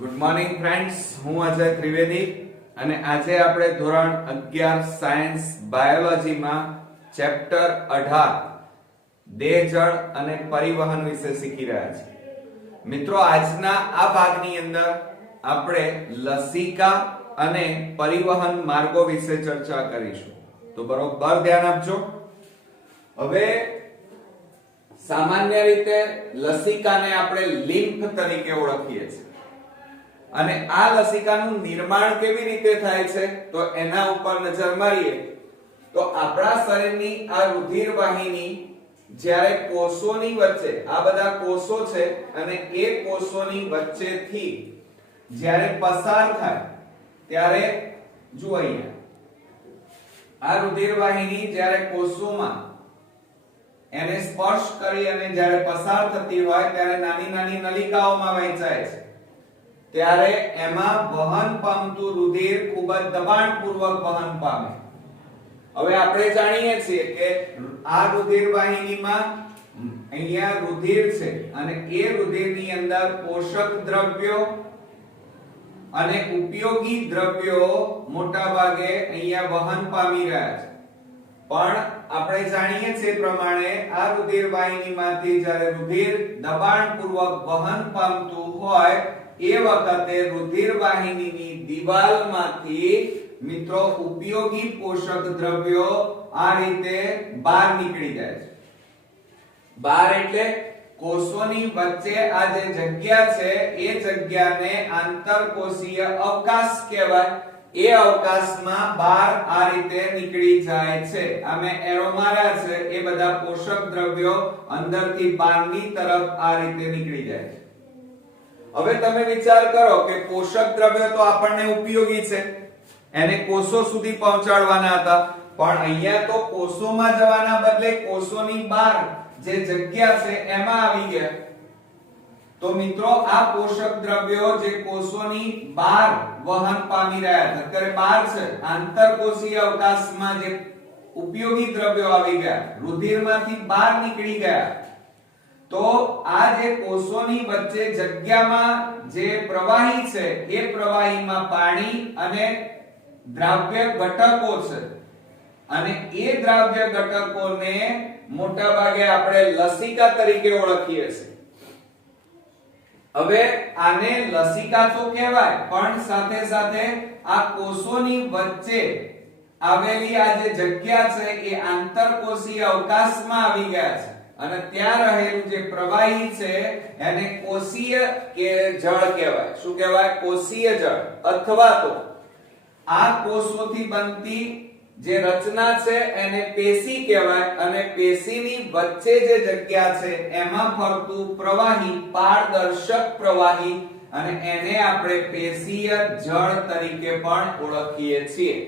Good morning friends, હું અજય ત્રિવેદી અને આજે આપણે ધોરણ 11 સાયન્સ બાયોલોજીમાં ચેપ્ટર 18 દેહ જળ અને પરિવહન વિશે શીખી રહ્યા છીએ। મિત્રો, આજના આ ભાગની અંદર આપણે લસિકા અને પરિવહન માર્ગો વિશે ચર્ચા કરીશું, તો બરોબર ધ્યાન આપજો। હવે સામાન્ય રીતે લસિકાને આપણે લિમ્ફ તરીકે ઓળખીએ છીએ અને આ લસિકાનું નિર્માણ કેવી રીતે થાય છે તો એના ઉપર નજર મારીએ તો આપણા શરીરની આ રુધિર વાહિની જ્યારે કોષોની વચ્ચે, આ બધા કોષો છે અને એ કોષોની વચ્ચેથી જ્યારે પસાર થાય ત્યારે જુઓ અહીંયા આ રુધિર વાહિની જ્યારે કોષોમાં એને સ્પર્શ કરી અને જ્યારે પસાર થતી હોય ત્યારે નાની નાની નલિકાઓમાં વહેંચાય છે, ત્યારે એમાં વહન પામતું રુધિર ખૂબ જ દબાણપૂર્વક વહન પામે। હવે આપણે જાણીએ છીએ કે આ રુધિર વાહિનીમાં અહીંયા રુધિર છે અને એ રુધિરની અંદર પોષક દ્રવ્યો અને ઉપયોગી દ્રવ્યો મોટા ભાગે અહીંયા વહન પામી રહ્યા છે, પણ આપણે જાણીએ છીએ પ્રમાણે આ રુધિર વાહિનીમાંથી જ્યારે રુધિર દબાણપૂર્વક વહન પામતું હોય એ વખતે રુધિર વાહિનીની દિવાલમાંથી મિત્રો ઉપયોગી પોષક દ્રવ્યો આ રીતે બહાર નીકળી જાય છે। બહાર એટલે કોષોની વચ્ચે આ જે જગ્યા છે એ જગ્યાને આંતરકોષીય અવકાશ કહેવાય। એ અવકાશમાં બહાર આ રીતે નીકળી જાય છે। આ મેં એરો માર્યા છે, એ બધા પોષક દ્રવ્યો અંદરથી બહારની તરફ આ રીતે નીકળી જાય છે। હવે તમે વિચાર કરો કે પોષક દ્રવ્યો તો આપણને ઉપયોગી છે, એને કોષો સુધી પહોંચાડવાના હતા, પણ અહીંયા તો કોષોમાં જવાના બદલે કોષોની બહાર જે જગ્યા છે એમાં આવી ગયા। તો મિત્રો, આ પોષક દ્રવ્યો જે કોષોની બહાર વહન પામી રહ્યા છે, અત્યારે બહાર છે, આંતરકોષીય અવકાશમાં જે ઉપયોગી દ્રવ્યો આવી ગયા, રુધિરમાંથી બહાર નીકળી ગયા, તો આ જે કોષોની વચ્ચે જગ્યામાં જે પ્રવાહી છે એ પ્રવાહીમાં પાણી અને દ્રાવ્ય ઘટકો છે અને એ દ્રાવ્ય ઘટકોને મોટા ભાગે આપણે લસિકા તરીકે ઓળખીએ છીએ। હવે આને લસિકા તો કહેવાય, પણ સાથે સાથે આ કોષોની વચ્ચે આવેલી આ જે જગ્યા છે એ આંતરકોષીય અવકાશમાં આવી ગયા છે અને ત્યાં રહેલું જે પ્રવાહી છે એને કોષીય કે જળ કહેવાય। શું કહેવાય? કોષીય જળ, અથવા તો આ કોષોથી બનતી જે રચના છે એને પેશી કહેવાય અને પેશીની વચ્ચે જે જગ્યા છે એમાં ફરતું પ્રવાહી પારદર્શક પ્રવાહી અને એને આપણે પેશીય જળ તરીકે પણ ઓળખીએ છીએ।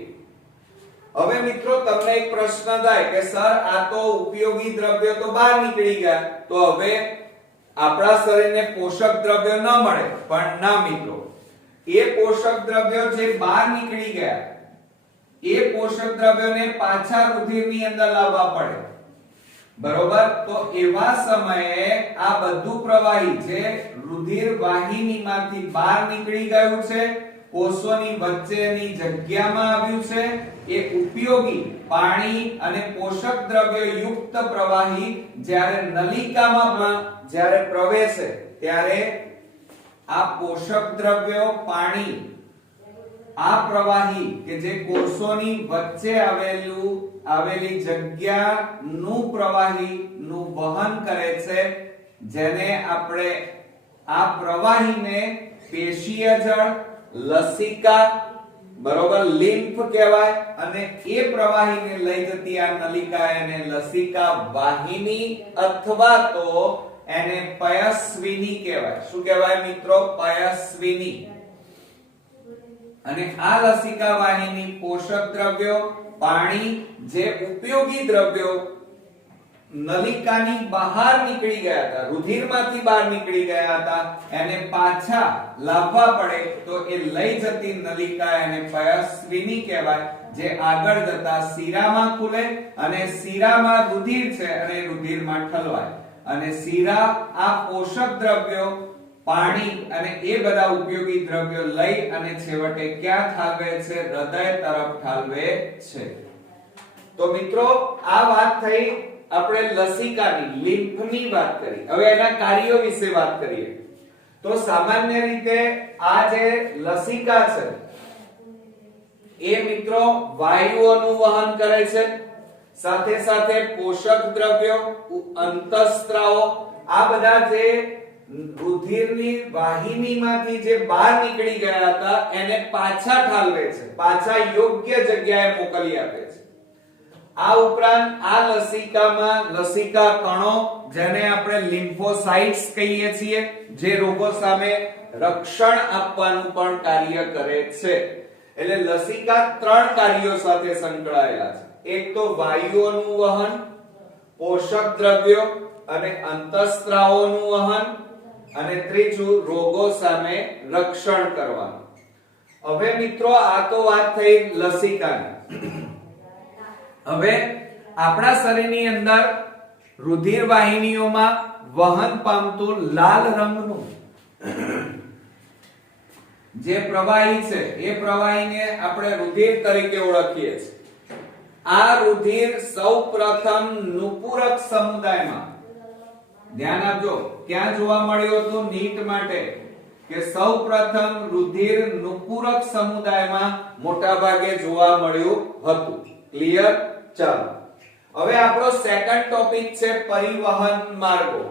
હવે મિત્રો, તમને એક પ્રશ્ન થાય કે સર, આ તો ઉપયોગી દ્રવ્યો તો બહાર નીકળી ગયા, તો હવે આપણા શરીરને પોષક દ્રવ્યો ન મળે? પણ ના મિત્રો, એ પોષક દ્રવ્યો જે બહાર નીકળી ગયા એ પોષક દ્રવ્યોને પાછા રુધિરની અંદર લાવવા પડે, બરોબર? તો એવા સમયે આ બધું પ્રવાહી જે રુધિર વાહિનીમાંથી બહાર નીકળી ગયું છે, કોષોની વચ્ચેની જગ્યામાં આવ્યું છે, એ ઉપયોગી પાણી અને પોષક દ્રવ્ય યુક્ત પ્રવાહી જ્યારે નલિકામાં જ્યારે પ્રવેશે ત્યારે આ પોષક દ્રવ્યો, પાણી, આ પ્રવાહી કે જે કોષોની વચ્ચે આવેલી જગ્યાનું પ્રવાહીનું વહન કરે છે, જેને આપણે આ પ્રવાહીને પેશીય જળ, લસિકા, બરોબર, લિમ્ફ કહેવાય અને એ પ્રવાહીને લઈ જતી આ નલિકા એને લસિકા વાહિની અથવા તો એને પયસ્વિની કહેવાય। શું કહેવાય મિત્રો? પયસ્વિની। અને આ લસિકા વાહિની પોષક દ્રવ્યો, પાણી, જે ઉપયોગી દ્રવ્યો નલિકાની બહાર નીકળી ગયા હતા, રુધિરમાંથી બહાર નીકળી ગયા હતા, એને પાછા લાવવા પડે તો એ લઈ જતી નલિકા એને પયસ્વિની કહેવાય, જે આગળ જતા શિરામાં ખુલે અને શિરામાં રુધિર છે અને રુધિરમાં ઠલવાય અને શિરા આ પોષક દ્રવ્યો પાણી અને એ બધા ઉપયોગી દ્રવ્યો લઈ અને છેવટે ક્યાં ઠાલવે છે? હૃદય તરફ ઠાલવે છે. તો મિત્રો આ વાત થઈ આપણે લસિકાની, લિમ્ફની વાત કરી. હવે એના કાર્યો વિશે વાત કરીએ. તો સામાન્ય રીતે આ જે લસિકા છે એ મિત્રો વાયુઓનું વહન કરે છે, સાથે સાથે પોષક દ્રવ્યો, અંતઃસ્ત્રાવો, આ બધા જે રુધિરની વાહિનીમાંથી જે બહાર નીકળી ગયા હતા એને પાછા ઠાલવે છે, પાછા યોગ્ય જગ્યાએ મોકલી આપે છે. આ ઉપરાંત આ લસિકામાં લસિકા કણો, જેને આપણે લિમ્ફોસાઇટ્સ કહીએ છીએ, જે રોગો સામે રક્ષણ આપવાનું પણ કાર્ય કરે છે. એટલે લસિકા ત્રણ કાર્યો સાથે સંકળાયેલા છે. એક તો વાયુઓનું વહન, પોષક દ્રવ્યો અને અંતઃસ્ત્રાવોનું વહન, અને ત્રીજું રોગો સામે રક્ષણ કરવાનું. હવે મિત્રો આ તો વાત થઈ લસિકાની. હવે આપણા શરીરની અંદર રુધિર વાહિનીઓમાં વહન પામતું લાલ રંગનું જે પ્રવાહી છે એ પ્રવાહીને આપણે રુધિર તરીકે ઓળખીએ છીએ. આ રુધિર સૌપ્રથમ નુપુરક સમુદાયમાં, ધ્યાન આપજો, ક્યાં જોવા મળ્યું હતું નીટ માટે, કે સૌપ્રથમ રુધિર નુપુરક સમુદાયમાં મોટા ભાગે જોવા મળ્યું હતું. ક્લિયર? ચાલો હવે આપણો સેકન્ડ ટોપિક છે પરિવહન માર્ગો.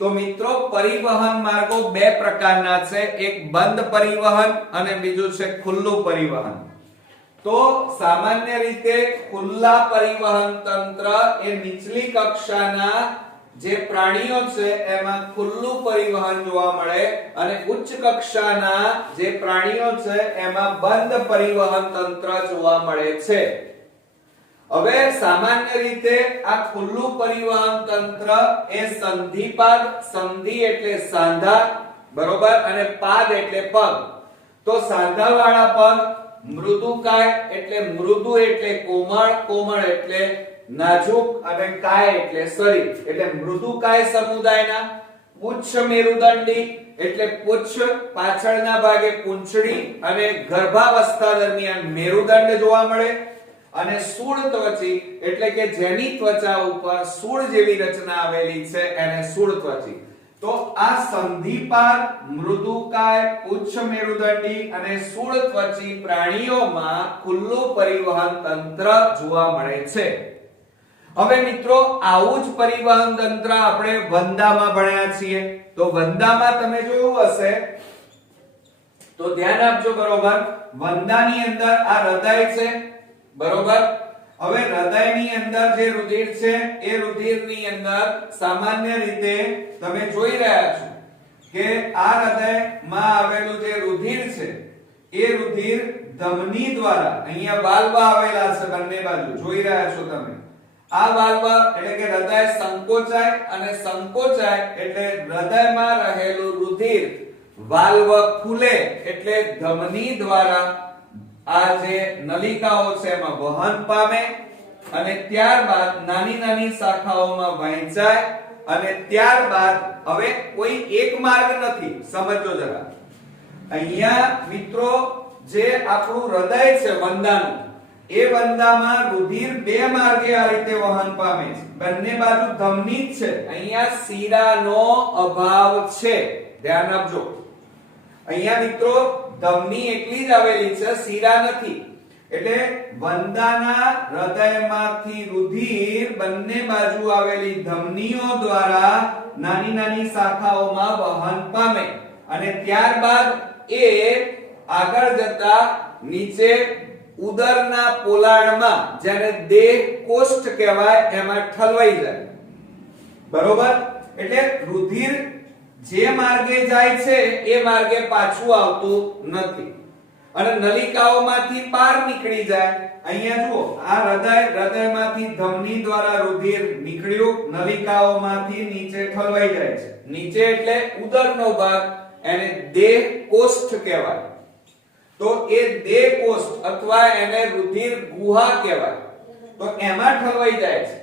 તો મિત્રો પરિવહન માર્ગો બે પ્રકારના છે, એક બંધ પરિવહન અને બીજું છે ખુલ્લું પરિવહન. તો સામાન્ય રીતે ખુલ્લા પરિવહન તંત્ર એ નીચલી કક્ષાના જે પ્રાણીઓ છે એમાં ખુલ્લું પરિવહન જોવા મળે, અને ઉચ્ચ કક્ષાના જે પ્રાણીઓ છે એમાં બંધ પરિવહન તંત્ર જોવા મળે છે. હવે સામાન્ય રીતે આ ખુલ્લું પરિવહન તંત્ર એ સંધિપાદ, સંધિ એટલે સાંધા, બરોબર, અને પાદ એટલે પગ. તો સાંધાવાળા પગ, મૃદુકાય એટલે મૃદુ એટલે કોમળ, કોમળ એટલે નાજુક, અને કાય એટલે શરીર. એટલે મૃદુકાય સમુદાયના પુચ્છ મેરુદંડી એટલે પુચ્છ, પાછળના ભાગે પૂંછડી અને ગર્ભાવસ્થા દરમિયાન મેરુદંડ જોવા મળે. અને સૂળ ત્વચી એટલે કે જેની ત્વચા ઉપર સૂળ જેવી રચના આવેલી છે એને સૂળ ત્વચી. તો આ સંધિપાદ, મૃદુકાય, પુચ્છ મેરુદંડી અને સૂળ ત્વચી પ્રાણીઓમાં ખુલ્લું પરિવહન તંત્ર જોવા મળે છે. હવે મિત્રો આવું જ પરિવહન તંત્ર આપણે વંદામાં ભણ્યા છીએ. તો વંદામાં તમે જોયું હશે, તો ધ્યાન આપજો, બરોબર. વંદાની અંદર આ હૃદય છે, બરોબર. હવે હૃદયની અંદર જે રુધિર છે એ રુધિરની અંદર સામાન્ય રીતે તમે જોઈ રહ્યા છો કે આ હૃદયમાં આવેલું જે રુધિર છે એ રુધિર ધમની દ્વારા, અહીંયા વાલ્વ આવેલા છે બંને બાજુ, જોઈ રહ્યા છો તમે. આ વાલ્વ એટલે કે હૃદય સંકોચાય, અને સંકોચાય એટલે હૃદયમાં રહેલું રુધિર વાલ્વ ખુલે એટલે ધમની દ્વારા આ જે નલિકાઓ છે એમાં વહન પામે, અને ત્યારબાદ નાની નાની શાખાઓમાં વહેંચાય, અને ત્યારબાદ હવે કોઈ એક માર્ગ નથી, સમજો જરા. અહીંયા મિત્રો જે આપણું હૃદય છે વંદાનું, એ વંદામાં રુધિર બે માર્ગે આ રીતે વહન પામે છે. બંને બાજુ ધમની જ છે, અહીંયા શીરાનો અભાવ છે, ધ્યાન આપજો. અહીંયા મિત્રો ધમની એકલી જ આવેલી છે, શીરા નથી. એટલે વંદાના હૃદયમાંથી રુધિર બંને બાજુ આવેલી ધમનીઓ દ્વારા નાની નાની શાખાઓમાં વહન પામે, અને ત્યારબાદ એ આગળ જતા નીચે ઉદરના પોલાણમાં, જેને દેહ કોષ્ઠ કહેવાય, એમાં ઠલવાઈ જાય, બરોબર. એટલે રુધિર જે માર્ગે જાય છે એ માર્ગે પાછું આવતું નથી, અને નલિકાઓમાંથી બહાર નીકળી જાય. અહીંયા જુઓ, આ હૃદયમાંથી ધમની દ્વારા રુધિર નીકળ્યું, નલિકાઓમાંથી નીચે ઠલવાઈ જાય છે. નીચે એટલે ઉદરનો ભાગ, એને દેહ કોષ્ઠ કહેવાય. તો એ દેહ કોષ્ઠ અથવા એને રુધિર ગુહા કહેવાય. તો એમાં ઠલવાઈ જાય છે.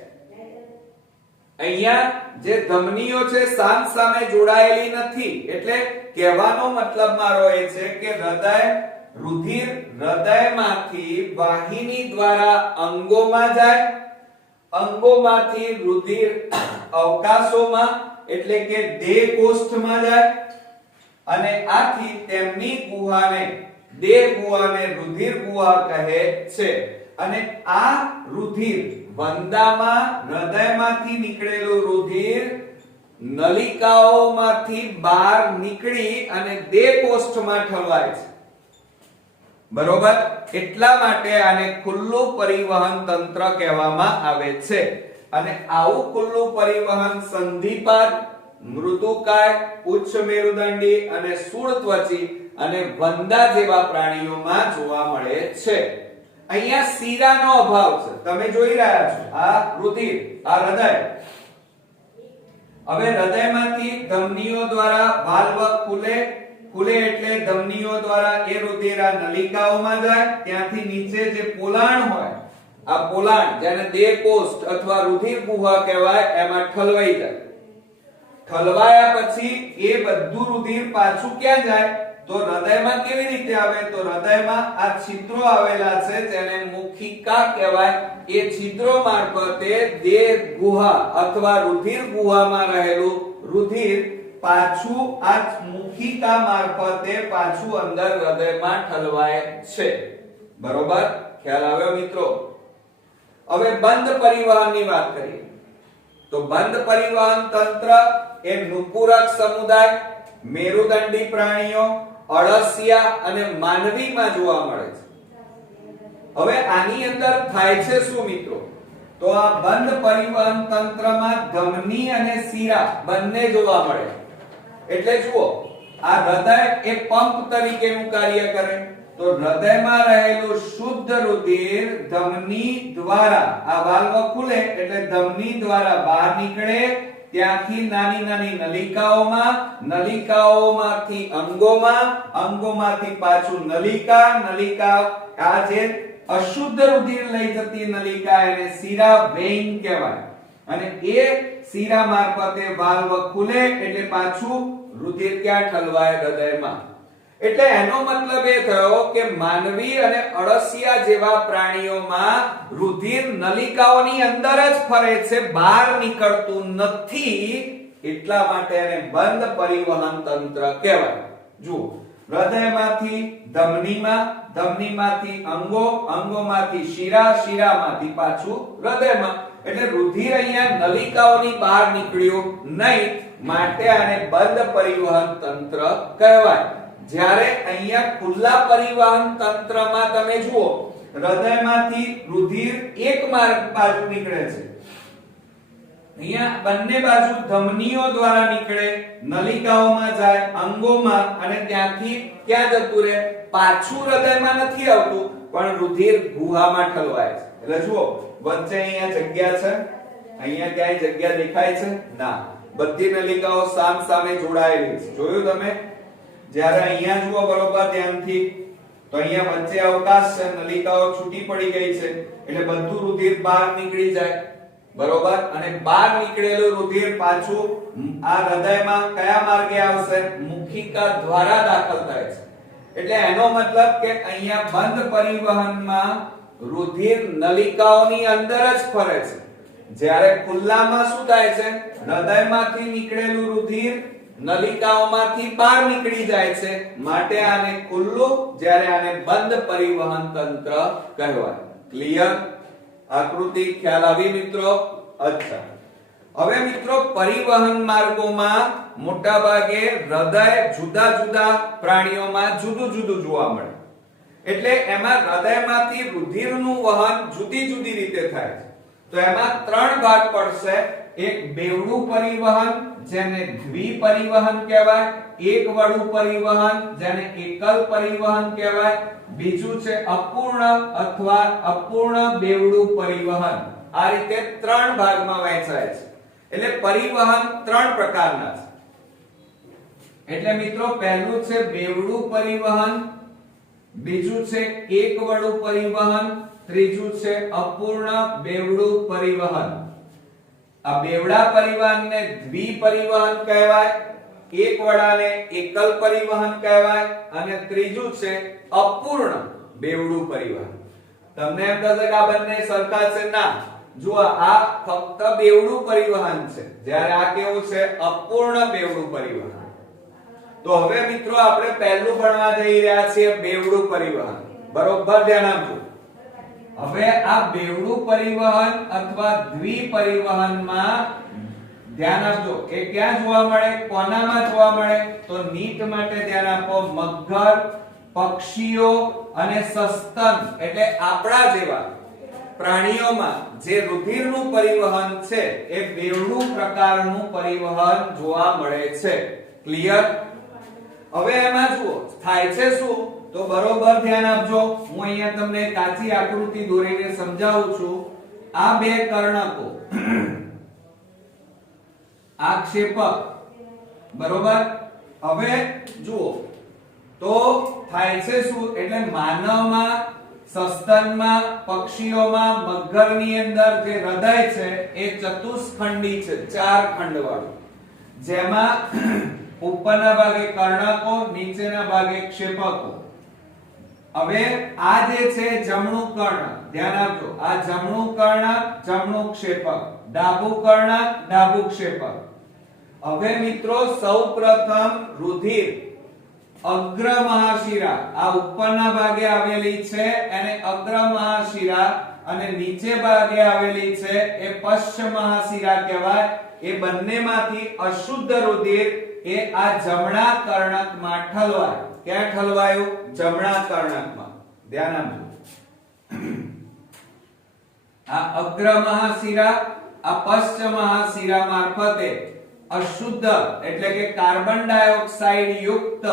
અહીંયા જે ધમનીઓ છે સામ સામે જોડાયેલી નથી, એટલે કહેવાનો મતલબ મારો એ છે કે રુધિર હૃદયમાંથી વાહિની દ્વારા અંગોમાં જાય, અંગોમાંથી રુધિર અવકાશોમાં એટલે કે દેહ કોષ્ઠમાં જાય અને આથી તેમની ગુહાને દેહ ગુહાને રુધિર ગુહા કહે છે. અને આ રુધિર વંદામાં હૃદયમાંથી નીકળેલું રુધિર નલિકાઓમાંથી બહાર નીકળી અને દેહ કોષ્ઠમાં ઠલવાય છે. બરોબર, એટલા માટે આને ખુલ્લું પરિવહન તંત્ર કહેવામાં આવે છે. અને આવું ખુલ્લું પરિવહન સંધિપાદ, મૃદુકાય, ઉચ્ચ મેરુદંડી અને શૂળત્વચી અને વંદા જેવા પ્રાણીઓમાં જોવા મળે છે. અહીંયા શીરાનો અભાવ છે, તમે જોઈ રહ્યા છો આ રુધિર, આ હૃદય. હવે હૃદયમાંથી ધમનીઓ દ્વારા વાલ્વ ખુલે એટલે ધમનીઓ દ્વારા એ રુધિર આ નલિકાઓમાં જાય, ત્યાંથી નીચે જે પોલાણ હોય, આ પોલાણ જેને દેહ કોષ્ઠ અથવા રુધિર ગુહા કહેવાય, એમાં ઠલવાઈ જાય. ઠલવાયા પછી એ બધું રુધિર પાછું ક્યાં જાય? તો હૃદયમાં કેવી રીતે આવે? તો હૃદયમાં આ છિદ્રો આવેલા છે જેને મુખિકા કહેવાય. એ છિદ્રો મારફતે દેહ ગુહા અથવા રુધિર ગુહામાં રહેલું રુધિર પાછું આ મુખિકા મારફતે પાછું અંદર હૃદયમાં ઠલવાય છે. બરોબર, ખ્યાલ આવ્યો મિત્રો? હવે બંધ પરિવહનની વાત કરીએ તો બંધ પરિવહન તંત્ર એ નુપુરક સમુદાય, મેરુદંડી પ્રાણીઓ, અળસિયા અને માનવીમાં જોવા મળે છે. હવે આની અંદર થાય છે શું મિત્રો? તો આ બંધ પરિવહન તંત્રમાં ધમની અને શિરા બંને જોવા મળે. એટલે જુઓ, આ હૃદય એ પંપ તરીકેનું કાર્ય કરે. તો હૃદયમાં રહેલું શુદ્ધ રુધિર ધમની દ્વારા, આ વાલ્વ ખુલે એટલે ધમની દ્વારા બહાર નીકળે, ત્યાંથી નાની નાની નલિકાઓમાં, નલિકાઓમાંથી અંગોમાં, અંગોમાંથી પાછું નલિકા, આ જે અશુદ્ધ રુધિર લઈ જતી નલિકા એને શિરા વેઇન કહેવાય. અને એ શિરા મારફતે વાલ્વ ખુલે એટલે પાછું રુધિર ક્યાં ઠલવાય? હૃદયમાં. એટલે એનો મતલબ એ થયો કે માનવી અને અળસિયા જેવા પ્રાણીઓમાં રુધિર નલિકાઓની અંદર જ ફરે છે, બહાર નીકળતું નથી. એટલા માટે એને બંધ પરિવહન તંત્ર કહેવાય. જુઓ, હૃદયમાંથી ધમનીમાં, ધમનીમાંથી અંગો, અંગોમાંથી શિરા, શિરામાંથી પાછું હૃદયમાં. એટલે રુધિર અહીંયા નલિકાઓની બહાર નીકળ્યું નહીં, માટે આને બંધ પરિવહન તંત્ર કહેવાય. જ્યારે અહીંયા ખુલ્લા પરિવહન તંત્રમાં તમે જુઓ, હૃદયમાંથી રુધિર એક માર્ગ બાજુ નીકળે છે, અહીંયા બંને બાજુ ધમનીઓ દ્વારા નીકળે, નલિકાઓમાં જાય, અંગોમાં, અને ત્યાંથી ક્યાં જતું રહે? પાછું હૃદયમાં નથી આવતું, પણ રુધિર ગુહામાં ઠલવાય છે. એટલે જુઓ, વચ્ચે અહીંયા જગ્યા છે, અહીંયા ક્યાંય જગ્યા દેખાય છે? ના, બધી નલિકાઓ સામ સામે જોડાયેલી છે. જોયું તમે? જ્યારે અહીંયા જુઓ બરોબર ધ્યાનથી, તો અહીંયા વચ્ચે અવકાશ છે, નલિકાઓ છૂટી પડી ગઈ છે, એટલે બધું રુધિર બહાર નીકળી જાય. બરોબર, અને બહાર નીકળેલું રુધિર પાછું આ હૃદયમાં કયા માર્ગે આવશે? મુખિકા દ્વારા દાખલ થાય છે. એટલે એનો મતલબ કે અહીંયા બંધ પરિવહનમાં રુધિર નલિકાઓની અંદર જ ફરે છે. જ્યારે ખુલ્લામાં શું થાય છે? હૃદયમાંથી નીકળેલું રુધિર નલિકાઓમાંથી બહાર નીકળી જાય છે, માટે આને ખુલ્લું, જ્યારે આને બંધ પરિવહન તંત્ર કહેવાય. ક્લિયર? આકૃતિ ખ્યાલ આવી મિત્રો? અચ્છા, હવે મિત્રો પરિવહન માર્ગોમાં મોટા ભાગે હૃદય જુદા જુદા પ્રાણીઓમાં જુદું જુદું જોવા મળે. એટલે એમાં હૃદયમાંથી રુધિરનું વહન જુદી જુદી રીતે થાય છે. તો એમાં ત્રણ ભાગ પડશે. એક બેવડું પરિવહન જેને દ્વિપરિવહન કહેવાય, એક વડું પરિવહન જેને એકલ પરિવહન કહેવાય, બીજું છે અપૂર્ણ અથવા અપૂર્ણ બેવડું પરિવહન. આ રીતે ત્રણ ભાગમાં વહેંચાય છે. એટલે પરિવહન ત્રણ પ્રકારના છે. એટલે મિત્રો પહેલું છે બેવડું પરિવહન, બીજું છે એક વડું પરિવહન, ત્રીજું છે અપૂર્ણ બેવડું પરિવહન. આ બેવડા પરિવહનને દ્વિપરિવહન કહેવાય, એક વડાને એકલ પરિવહન કહેવાય અને ત્રીજું છે અપૂર્ણ બેવડું પરિવહન. તમને એમ થશે કે આ બંને સરખા છે, ના. જુઓ આ ફક્ત બેવડું પરિવહન છે, જ્યારે આ કેવું છે? અપૂર્ણ બેવડું પરિવહન. તો હવે મિત્રો આપણે પહેલું ભણવા જઈ રહ્યા છીએ બેવડું પરિવહન. બરોબર ધ્યાન આપજો. હવે આ બેવડું પરિવહન અથવા દ્વિપરિવહનમાં ધ્યાન આપજો એ ક્યાં જોવા મળે, કોનામાં જોવા મળે? તો નીટ માટે ધ્યાન આપો. મગર, પક્ષીઓ અને સસ્તન એટલે આપણા જેવા પ્રાણીઓમાં જે રુધિરનું પરિવહન છે એ બેવડું પ્રકારનું પરિવહન જોવા મળે છે. ક્લિયર? હવે એમાં જુઓ થાય છે શું, તો બરોબર ધ્યાન આપજો. હું અહીંયા તમને કાચી આકૃતિ દોરીને સમજાવું છું. આ બે કર્ણકો, આક્ષેપક, બરોબર. હવે જુઓ તો થાય છે શું, એટલે માનવમાં, સસ્તનમાં, પક્ષીઓમાં, મગરની અંદર જે હૃદય છે એ ચતુષ્ખંડી છે, 4 ખંડ વાળું, જેમાં ઉપરના ભાગે કર્ણકો, નીચેના ભાગે ક્ષેપકો. હવે આ જે છે જમણું કર્ણક, ધ્યાન આપજો. આ જમણું કર્ણક, જમણું ક્ષેપક, ડાબું કર્ણક, ડાબું ક્ષેપક. હવે મિત્રો સૌપ્રથમ રુધિર અગ્ર મહાશિરા, આ ઉપરના ભાગે આવેલી છે એને અગ્ર મહાશિરા, અને નીચે ભાગે આવેલી છે એ પશ્ચ મહાશિરા કહેવાય. એ બંનેમાંથી અશુદ્ધ રુધિર એ આ જમણા કર્ણકમાં ઠલવાય. ક્યાં ઠલવાયું? જમણા કર્ણકમાં. ધ્યાન આપજો. આ અગ્ર મહાશિરા, આ પશ્ચ મહાશિરા મારફતે અશુદ્ધ એટલે કે કાર્બન ડાયોક્સાઇડ યુક્ત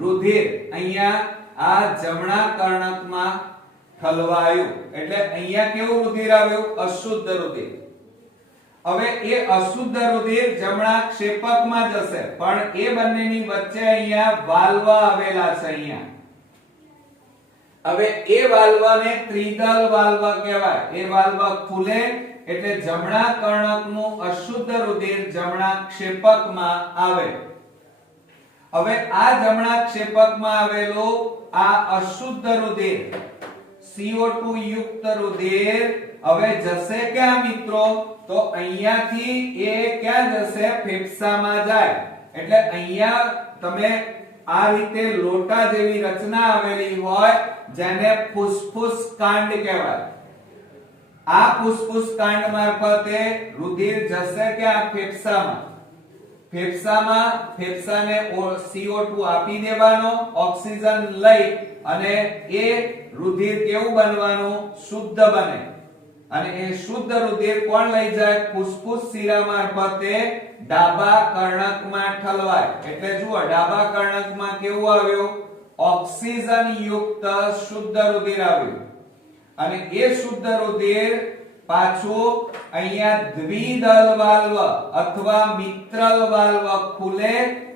રુધિર અહીંયા આ જમણા કર્ણકમાં ઠલવાયું. એટલે અહીંયા કેવું રુધિર આવ્યું? અશુદ્ધ રુધિર. હવે એ અશુદ્ધ રુધિર જમણા ક્ષેપકમાં જશે, પણ એ બંનેની વચ્ચે અહીંયા વાલ્વ આવેલા છે. અહીંયા હવે એ વાલ્વને ત્રિદલ વાલ્વ કહેવાય. એ વાલ્વ ખુલે એટલે જમણા કર્ણકનું અશુદ્ધ રુધિર જમણા ક્ષેપકમાં આવે. હવે આ જમણા ક્ષેપકમાં આવેલું આ અશુદ્ધ રુધિર, CO2 યુક્ત રુધિર હવે જશે ક્યાં મિત્રો? તો અહીંયાથી એ ક્યાં જશે? ફેફસામાં જાય. એટલે અહીંયા તમે આ રીતે લોટા જેવી રચના આવેલી હોય જેને ફુસ્ફુસ કાંડ કહેવાય. આ ફુસ્ફુસ કાંડ મારફતે રુધિર જશે ક્યાં? ફેફસામાં. ફેફસાને CO2 આપી દેવાનો, ઓક્સિજન લઈ અને એ રુધિર કેવું બનવાનું? શુદ્ધ બને. અને એ શુદ્ધ રુધિર કોણ લઈ જાય? ફુસ્ફુસ શિરા મારફતે ડાબા કર્ણકમાં ઠલવાય. એટલે જુઓ ડાબા કર્ણકમાં કેવું આવ્યું? ઓક્સિજન યુક્ત શુદ્ધ રુધિર આવ્યું. અને એ શુદ્ધ રુધિર પાછું અહીંયા દ્વિદલ વાલ્વ અથવા મિત્રલ વાલ્વ ખુલે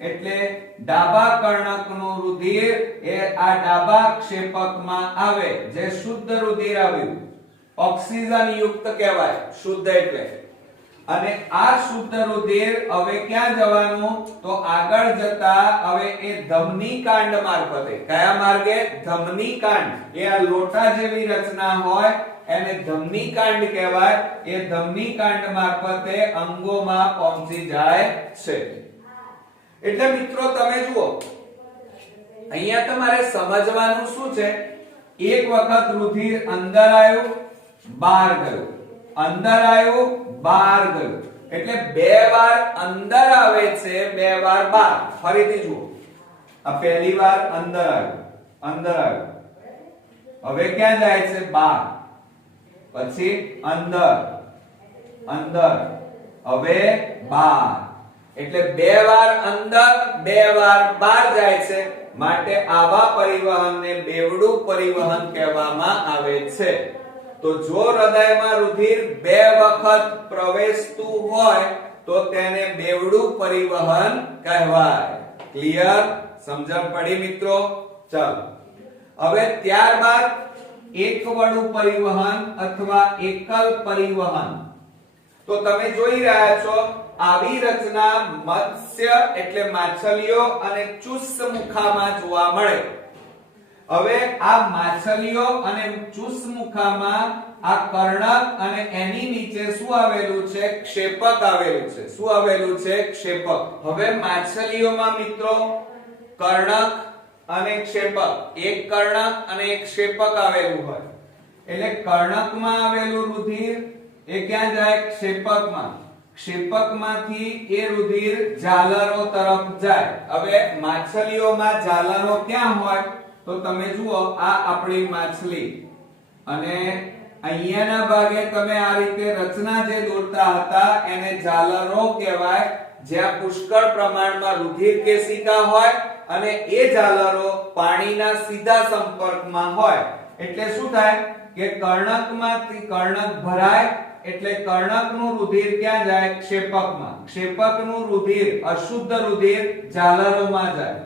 એટલે ડાબા કર્ણકનું રુધિર એ આ ડાબા ક્ષેપકમાં આવે, જે શુદ્ધ રુધિર આવ્યું. ઓક્સિજન યુક્ત કહેવાય, શુદ્ધ એટલે. અને આ શુદ્ધ રુધિર હવે ક્યાં જવાનું? તો આગળ જતા હવે એ ધમની કાંડ મારફતે. કયા માર્ગે? ધમની કાંડ. એ આ લોટા જેવી રચના હોય એને ધમની કાંડ કહેવાય. એ ધમની કાંડ મારફતે અંગોમાં પહોંચી જાય છે. એટલે મિત્રો તમે જુઓ અહીંયા તમારે સમજવાનું શું છે? એક વખત રુધિર અંદર આવ્યું, બહાર ગયું, અંદર આવ્યું, બહાર ગયું. એટલે બે વાર અંદર આવે છે, બે વાર બહાર. ફરીથી જુઓ, આ પહેલી વાર અંદર આવ્યું, અંદર આવ્યું, હવે ક્યાં જાય છે? બહાર. પછી અંદર, અંદર, હવે બહાર. એટલે બે વાર અંદર, બે વાર બહાર જાય છે. માટે આવા પરિવહનને બેવડું પરિવહન કહેવામાં આવે છે. તો જો હૃદયમાં રુધિર બે વખત પ્રવેશતું હોય તો તેને બેવડું પરિવહન કહેવાય. ક્લિયર? સમજણ પડી મિત્રો? ચાલો હવે ત્યારબાદ એકવડું પરિવહન અથવા એકલ પરિવહન. તો તમે જોઈ રહ્યા છો આવી રચના મત્સ્ય એટલે માછલીઓ અને ચુસ્સમુખામાં જોવા મળે. હવે આ માછલીઓ અને ચુસ્સમુખામાં આ કર્ણક અને એની નીચે શું આવેલું છે? ક્ષેપક આવેલું છે. શું આવેલું છે? ક્ષેપક. હવે માછલીઓમાં મિત્રો કર્ણક અને ક્ષેપક, એક કર્ણક અને એક ક્ષેપક આવેલું હોય. એટલે કર્ણકમાં આવેલું રુધિર એ ક્યાં જાય? ક્ષેપકમાં. ક્ષેપકમાંથી એ રુધિર જાલરો તરફ જાય. હવે માછલીઓમાં જાલરો ક્યાં હોય? તો તમે જુઓ આ આપણી માછલી અને અહીંયાના ભાગે તમે આ રીતે રચના જે દોરતા હતા એને જાલરો કહેવાય, જ્યાં પુષ્કળ પ્રમાણમાં રુધિર કેશિકા હોય અને એ જાલરો પાણીના સીધા સંપર્કમાં હોય. એટલે શું થાય કે કર્ણકમાંથી કર્ણક ભરાય એટલે કર્ણકનું રુધિર ક્યાં જાય? ક્ષેપકમાં. ક્ષેપકનું રુધિર અશુદ્ધ રુધિર જાલરોમાં જાય.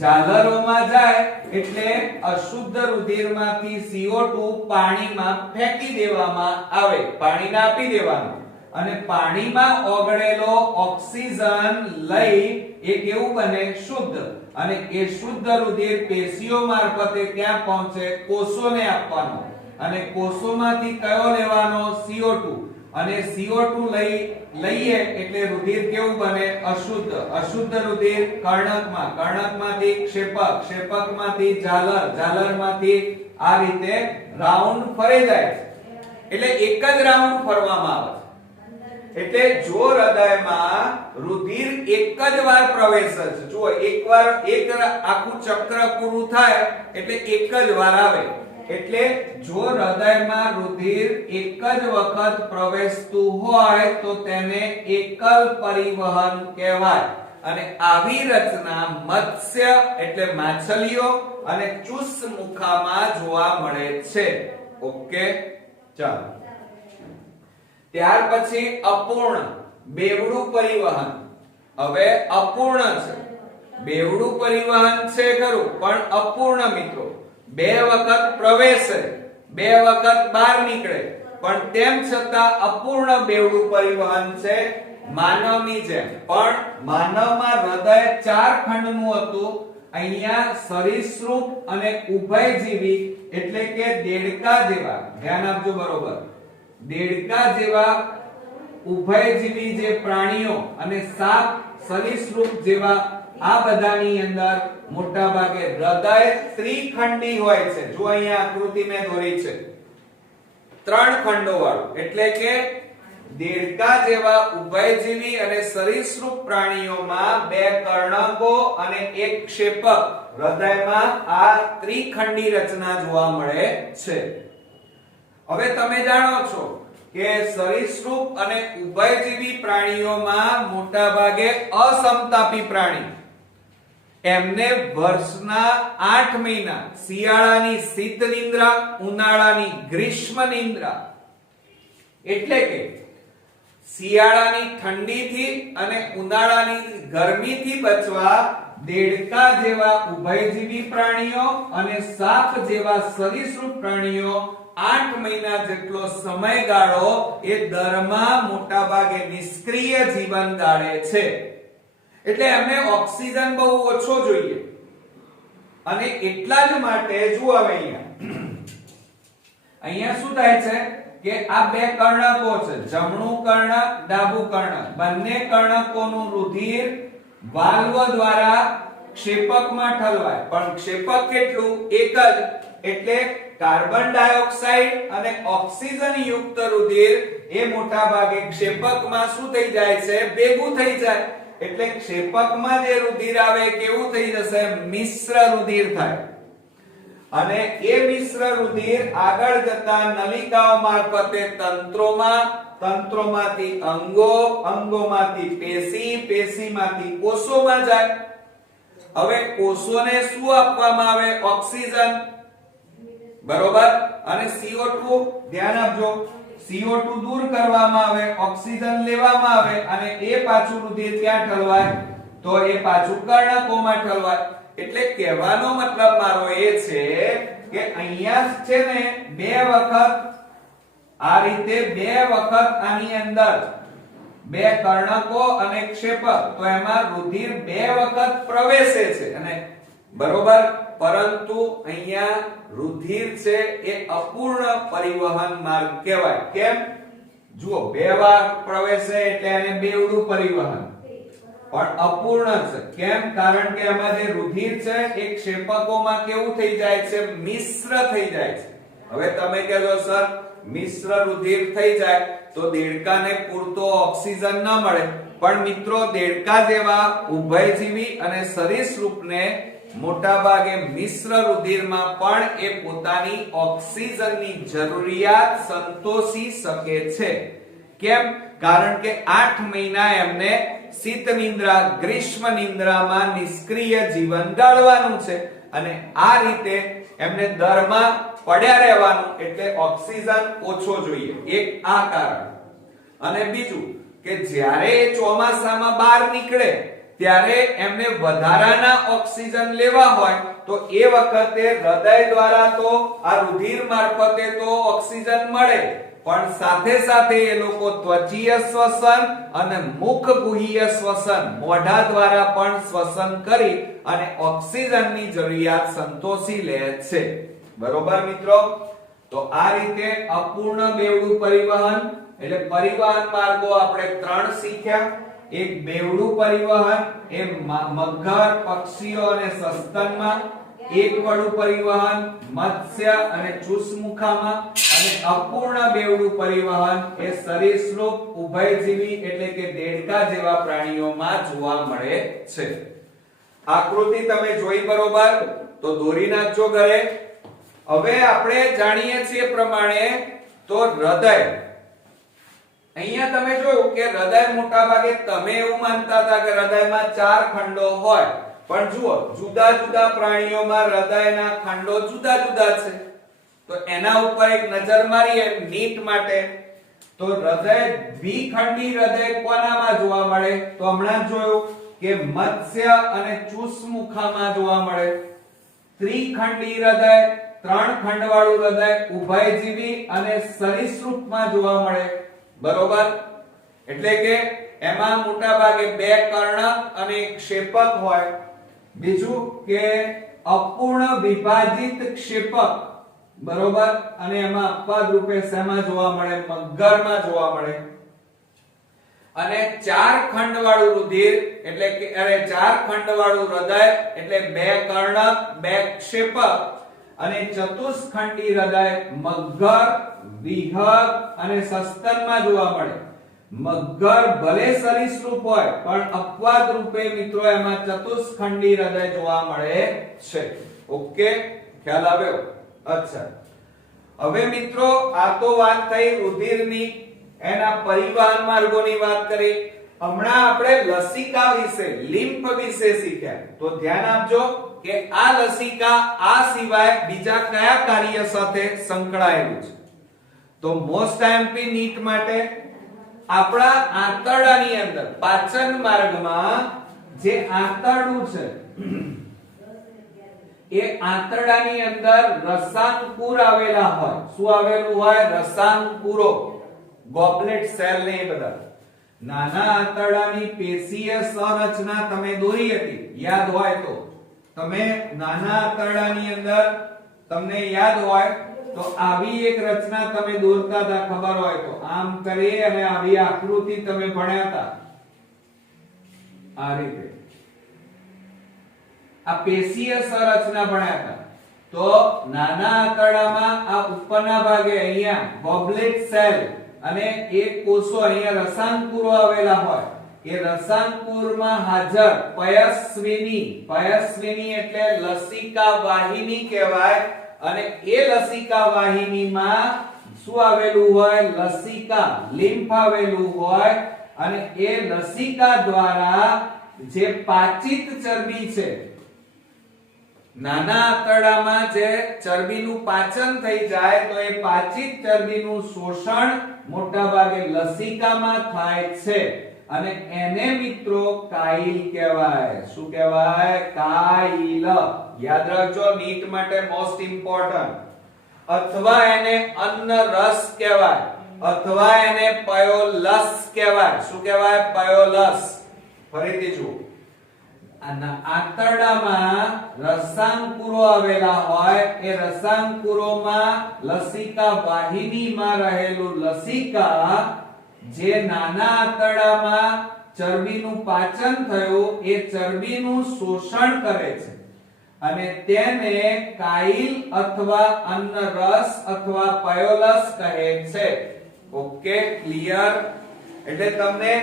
જાલરોમાં જાય એટલે અશુદ્ધ રુધિરમાંથી CO2 પાણીમાં ફેંકી દેવામાં આવે, પાણીને આપી દેવાનું અને પાણીમાં ઓગળેલો ઓક્સિજન લઈ એ કેવું બને? શુદ્ધ. અને એ શુદ્ધ રુધિર પેશીઓ મારફતે ક્યાં પહોંચે? કોષોને આપવાનો અને કોષોમાંથી કયો લેવાનો? CO2. અને CO2 લઈએ એટલે રુધિર કેવું બને? અશુદ્ધ. અશુદ્ધ રુધિર કર્ણકમાં, કર્ણકમાંથી ક્ષેપક, ક્ષેપકમાંથી જાલર, જાલરમાંથી આ રીતે રાઉન્ડ ફરે જાય છે. એટલે એક જ રાઉન્ડ ફરવામાં આવે છે. એટલે જો હૃદયમાં રુધિર એક જ વાર પ્રવેશે છે, જુઓ એકવાર એક આખું ચક્ર પૂરું થાય એટલે એક જ વાર આવે. એટલે જો હૃદયમાં રુધિર એક જ વખત પ્રવેશતું હોય તો તેને એકલ પરિવહન કહેવાય. અને આવી રચના મત્સ્ય એટલે માછલીઓ અને ચુસ્સમુખામાં જોવા મળે છે. ઓકે, ચાલો. ત્યાર પછી અપૂર્ણ બેવડું પરિવહન. હવે અપૂર્ણ છે, બેવડું પરિવહન છે ખરું પણ અપૂર્ણ મિત્રો. બે વખત પ્રવેશે, બે વખત બહાર નીકળે પણ તેમ છતાં અપૂર્ણ બેવડું પરિવહન છે માનવની જેમ. પણ માનવમાં હૃદય 4 ખંડનું હતું. અહીંયા સરીસૃપ અને ઉભયજીવી એટલે કે દેડકા જેવા, ધ્યાન આપજો બરોબર, દેડકા જેવા ઉભયજીવી જે પ્રાણીઓ અને સાપ સરીસૃપ જેવા આ બધાની અંદર મોટા ભાગે હૃદય ત્રિખંડી હોય છે. જો અહીંયા આકૃતિ મેં દોરી છે 3 ખંડો વાળું. એટલે કે દેડકા જેવા ઉભયજીવી અને સરીસૃપ પ્રાણીઓમાં 2 કર્ણકો અને 1 ક્ષેપક હૃદયમાં આ ત્રિખંડી રચના જોવા મળે છે. હવે તમે જાણો છો કે સરીસૃપ અને ઉભયજીવી પ્રાણીઓમાં મોટા ભાગે અસમતાપી પ્રાણી, એમને વર્ષના 8 મહિના શિયાળાની શીત નિંદ્રા, ઉનાળાની ગ્રીષ્મ નિંદ્રા, એટલે કે શિયાળાની ઠંડીથી અને ઉનાળાની ગરમીથી બચવા દેડકા જેવા ઉભયજીવી પ્રાણીઓ અને સાપ જેવા સરીસૃપ પ્રાણીઓ 8 મહિના જેટલો સમયગાળો એ દરમાં મોટા ભાગે નિષ્ક્રિય જીવન ગાળે છે. એટલે એમને ઓક્સિજન બહુ ઓછો જોઈએ અને એટલા જ માટે જુઓ હવે અહીંયા શું થાય છે કે આ 2 કર્ણકો છે, જમણું કર્ણક, ડાબું કર્ણક. બંને કર્ણકોનું રુધિર વાલ્વ દ્વારા ક્ષેપકમાં ઠલવાય. પણ ક્ષેપક કેટલું? એક જ. એટલે કાર્બન ડાયોક્સાઇડ અને ઓક્સિજન યુક્ત રુધિર એ મોટા ભાગે ક્ષેપકમાં શું થઈ જાય છે? ભેગું થઈ જાય. એટલે ક્ષેપકમાં જે રુધિર આવે કેવું થઈ જશે? મિશ્ર રુધિર થાય. અને એ મિશ્ર રુધિર આગળ જતા નલિકાઓ મારફતે તંત્રોમાં, તંત્રોમાંથી અંગો, અંગોમાંથી પેશી, પેશીમાંથી કોષોમાં જાય. હવે કોષોને શું આપવામાં આવે? ઓક્સિજન, બરોબર. અને CO2 ધ્યાન આપજો, CO2 દૂર કરવામાં આવે, ઓક્સિજન લેવામાં આવે અને એ પાછું રુધિર ક્યાં ઠલવાય? તો એ પાછું કર્ણકોમાં ઠલવાય. એટલે કહેવાનો મતલબ મારો એ છે કે અહીંયા છે ને 2 વખત આ રીતે બે વખત આની અંદર બે કર્ણકો અને ક્ષેપક, તો એમાં રુધિર બે વખત પ્રવેશે છે અને બરોબર, પરંતુ અહીંયા રુધિર છે એ અપૂર્ણ પરિવહન માર્ગ કહેવાય. કેમ? જુઓ, બે વાર પ્રવેશે એટલે એને બેવડું પરિવહન, પણ અપૂર્ણ છે. કેમ? કારણ કે આમાં જે રુધિર છે એ ક્ષેપકોમાં કેવું થઈ જાય છે? મિશ્ર થઈ જાય છે. હવે તમે કહેજો સર મિશ્ર રુધિર થઈ જાય તો દેડકાને પૂરતો ઓક્સિજન ન મળે, પણ મિત્રો દેડકા જેવા ઉભયજીવી અને સરીસૃપને મોટા ભાગે મિશ્ર રુધિરમાં પણ એ પોતાની ઓક્સિજનની જરૂરિયાત સંતોષી શકે છે. કેમ? કારણ કે 8 મહિના એમને શીત નિંદ્રા ગ્રીષ્મ નિંદ્રામાં નિષ્ક્રિય જીવન ગાળવાનું છે અને આ રીતે એમને દરમાં પડ્યા રહેવાનું, એટલે ઓક્સિજન ઓછો જોઈએ. એક આ કારણ. અને બીજું કે જ્યારે ચોમાસામાં બહાર નીકળે ત્યારે એમને વધારાના ઓક્સિજન લેવા હોય તો એ વખતે હૃદય દ્વારા તો આ રુધિર મારફતે તો ઓક્સિજન મળે, પણ સાથે સાથે એ લોકો ત્વચીય શ્વસન અને મુખગુહ્ય શ્વસન મોઢા દ્વારા પણ શ્વસન કરી અને ઓક્સિજનની જરૂરિયાત સંતોષી લે છે. બરોબર મિત્રો? તો આ રીતે અપૂર્ણ બેવડું પરિવહન એટલે પરિવહન માર્ગો આપણે 3 શીખ્યા. એક બેવડું પરિવહન એ મગર, પક્ષીઓ અને સસ્તનમાં, એક વડું પરિવહન મત્સ્ય અને ચૂસમુખામાં, અને અપૂર્ણ બેવડું પરિવહન એ સરીસૃપ, ઉભયજીવી એટલે કે દેડકા જેવા પ્રાણીઓમાં જોવા મળે છે. આકૃતિ તમે જોઈ બરોબર? તો દોરી નાખજો ઘરે. હવે આપણે જાણીએ છીએ પ્રમાણે તો હૃદય, અહીંયા તમે જોયું કે હૃદય મોટા ભાગે તમે એવું માનતા હતા કે હૃદયમાં 4 ખંડો હોય, પણ જુઓ જુદા જુદા પ્રાણીઓમાં હૃદયના ખંડો જુદા જુદા છે. તો એના ઉપર એક નજર મારીએ નીટ માટે. તો હૃદય દ્વિખંડી હૃદય કોનામાં જોવા મળે? તો હમણાં જોયું કે મત્સ્ય અને ચૂસમુખામાં જોવા મળે. ત્રિખંડી હૃદય, 3 ખંડવાળું હૃદય ઉભયજીવી અને સરીસૃપમાં જોવા મળે. બરોબર? એટલે કે એમાં મોટા ભાગે 2 કર્ણક અને એક ક્ષેપક હોય. બીજું કે અપૂર્ણ વિભાજિત ક્ષેપક, બરોબર, અને એમાં અપવાદ રૂપે શેમાં જોવા મળે? મગરમાં જોવા મળે. અને 4 ખંડવાળું રુધિર એટલે કે 4 ખંડવાળું હૃદય એટલે 2 કર્ણક, 2 ક્ષેપક અને ચતુષ્ખંડી હૃદય મગર, વિહગ અને સસ્તનમાં જોવા મળે. મગર ભલે સરીસૃપ હોય પણ અપવાદ રૂપે મિત્રો એમાં ચતુષ્ખંડી હૃદય જોવા મળે છે. ઓકે, ખ્યાલ આવ્યો? અચ્છા, હવે મિત્રો આ તો વાત થઈ રુધિરની, એના પરિવહન માર્ગોની વાત કરી. હમણાં આપણે લસિકા વિશે, લિમ્ફ વિશે શીખ્યા. તો ધ્યાન આપજો કે આ લસિકા આ સિવાય બીજા કયા કાર્ય સાથે સંકળાયેલું છે. તો મોસ્ટ આઈએમપી નીટ માટે આપણા આંતરડાની અંદર પાચન માર્ગમાં જે આંતરડું છે એ આંતરડાની અંદર રસાંકુર આવેલા હોય. શું આવેલું હોય? રસાંકુરો, ગોબલેટ સેલ ને એ બધા. નાના આંતરડાની પેશીય સંરચના તમે દોરી હતી, યાદ હોય તો. તમે નાના આંતરડાની અંદર તમને યાદ હોય તો આવી એક રચના તમે દોરતા હતા, ખબર હોય તો. આમ કરી અને આવી આકૃતિ તમે ભણ્યા હતા. આ રીતે આ પેશીય સંરચના ભણ્યા હતા. તો નાના આંતરડામાં આ ઉપરના ભાગે અહીંયા ગોબલેટ સેલ અને એક કોષો અહીંયા રસાંકુરો આવેલા હોય. એ રસાંકુરમાં હાજર પયસ્વિની, પયસ્વિની એટલે લસિકા વાહિની કહેવાય. અને એ લસિકા વાહિનીમાં શું આવેલું હોય? લસિકા, લિમ્ફ આવેલું હોય. અને એ લસિકા દ્વારા જે પાચિત ચરબી છે, નાના આંતરડામાં જે ચરબીનું પાચન થઈ જાય તો એ પાચિત ચરબીનું શોષણ મોટા ભાગે લસિકામાં થાય છે અને એને મિત્રો કાઈલ કહેવાય. શું કહેવાય? કાઈલ. યાદ રાખજો, નીટ માટે મોસ્ટ ઇમ્પોર્ટન્ટ. અથવા એને અન્ન રસ કહેવાય, અથવા એને પયોલસ કહેવાય. શું કહેવાય? પયોલસ. ફરીથી જુઓ, આંતરડામાં રસાંકુરો આવેલા હોય, એ રસાંકુરોમાં લસિકા વાહિનીમાં રહેલું લસિકા જે નાના આંતરડામાં ચરબીનું પાચન થયું એ ચરબીનું શોષણ કરે છે અને તેને કાઇલ અથવા અન્નરસ અથવા પયોલસ કહે છે. Okay, clear? એટલે તમને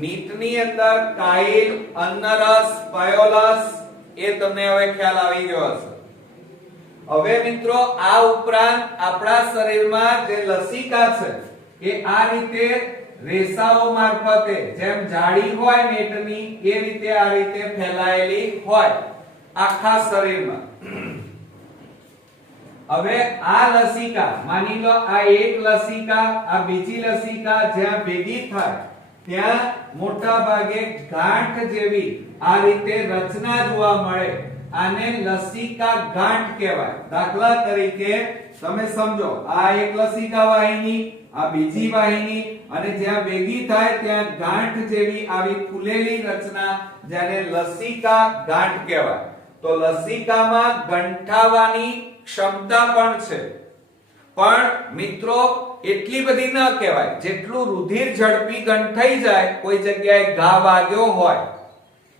નીટની અંદર કાઇલ, અન્નરસ, પયોલસ એ તમને હવે ખ્યાલ આવી ગયો હશે. હવે મિત્રો આ ઉપરાંત આપણા શરીરમાં જે લસિકા છે એ આ રીતે રેસાઓ મારફતે, જેમ જાળી હોય નેટની એ રીતે આ રીતે ફેલાયેલી હોય આખા શરીરમાં. હવે આ લસિકા, માની લો આ એક લસિકા, આ બીજી લસિકા જ્યાં ભેગી થાય ત્યાં મોટા ભાગે ગાંઠ જેવી આ રીતે રચના જોવા મળે. આને લસિકા ગાંઠ કહેવાય. દાખલા તરીકે તમે સમજો, આ એક લસિકા વાહિની, આ બીજી વાહિની, અને જ્યાં ભેગી થાય ત્યાં ગાંઠ જેવી આવી ફૂલેલી રચના, જેને લસિકા ગાંઠ કહેવાય. તો લસિકામાં ગંઠાવાની ક્ષમતા પણ છે, પણ મિત્રો એટલી બધી ન કહેવાય જેટલું રુધિર ઝડપી ગંઠાઈ જાય. કોઈ જગ્યાએ ઘા વાગ્યો હોય,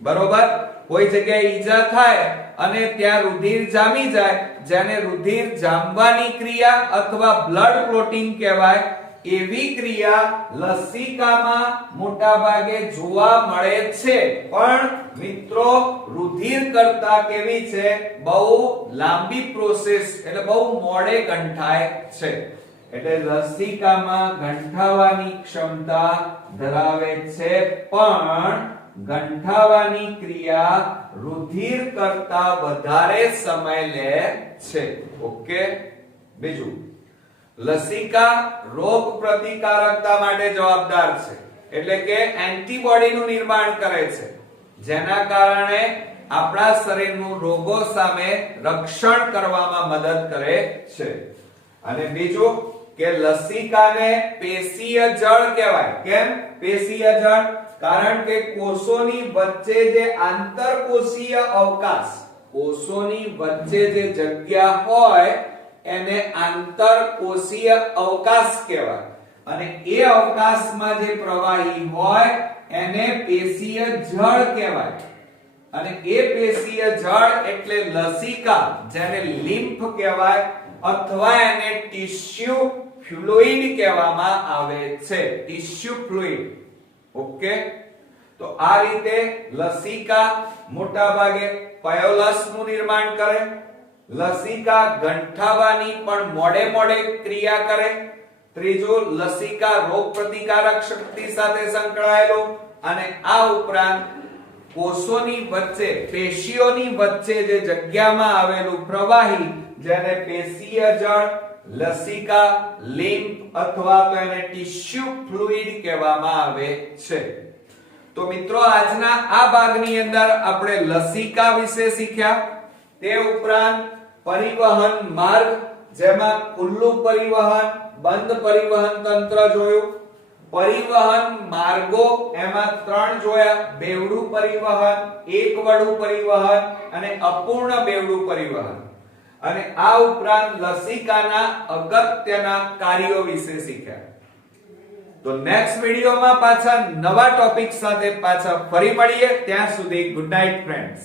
બરોબર, કોઈ જગ્યાએ ઈજા થાય અને ત્યાં રુધિર જામી જાય, જેને રુધિર જામવાની ક્રિયા અથવા બ્લડ ક્લોટિંગ કહેવાય, એવી ક્રિયા લસિકામાં મોટા ભાગે જોવા મળે છે. પણ મિત્રો રુધિર કરતા કેવી છે? બહુ લાંબી પ્રોસેસ, એટલે બહુ મોડે ગંઠાય છે. એટલે લસિકામાં ગંઠાવાની ક્ષમતા ધરાવે છે, પણ ગંઠાવાની ક્રિયા રુધિર કરતા વધારે સમય લે છે. ઓકે, બીજું, લસિકા રોગ પ્રતિકારકતા માટે જવાબદાર છે, એટલે કે એન્ટીબોડીનું નિર્માણ કરે છે, જેના કારણે આપણા શરીરનું રોગો સામે રક્ષણ કરવામાં મદદ કરે છે. અને બીજું કે લસિકાને પેશીય જળ કહેવાય. કેમ પેશીય જળ? કારણ કે કોષોની વચ્ચે જે આંતરકોષીય અવકાશ, કોષોની વચ્ચે જે જગ્યા હોય એને આંતરકોષીય અવકાશ કહેવાય, અને એ અવકાશમાં જે પ્રવાહી હોય એને પેશીય જળ કહેવાય. અને એ પેશીય જળ એટલે લસિકા, જેને લિમ્ફ કહેવાય, અથવા એને ટિશ્યુ ફ્લુઇડ કહેવામાં આવે છે. Tissue fluid. ઓકે, તો આ રીતે લસિકા મોટા ભાગે પયોલસ નું નિર્માણ કરે. લસિકા ગંઠાવાની પણ મોડે મોડે ક્રિયા કરે. ત્રીજું, લસિકા રોગ પ્રતિકારક શક્તિ સાથે સંકળાયેલો. અને આ ઉપરાંત કોષોની વચ્ચે, પેશીઓની વચ્ચે જે જગ્યામાં આવેલું પ્રવાહી, જેને પેશીય જળ, લસિકા, લિમ્ફ અથવા તો એને ટિશ્યુ ફ્લુઇડ કહેવામાં આવે છે. તો મિત્રો આજના આ ભાગની અંદર આપણે લસિકા વિશે શીખ્યા. તે ઉપરાંત પરિવહન માર્ગ, જેમાં ખુલ્લું પરિવહન, બંધ પરિવહન તંત્ર જોયું. પરિવહન માર્ગો એમાં 3 જોયા: બેવડું પરિવહન, એકવડું પરિવહન અને અપૂર્ણ બેવડું પરિવહન. અને આ ઉપરાંત લસિકાના અગત્યના કાર્યો વિશે શીખ્યા. તો નેક્સ્ટ વિડિયોમાં પાછા નવા ટોપિક સાથે પાછા ફરી મળીએ. ત્યાં સુધી ગુડ નાઇટ ફ્રેન્ડ્સ.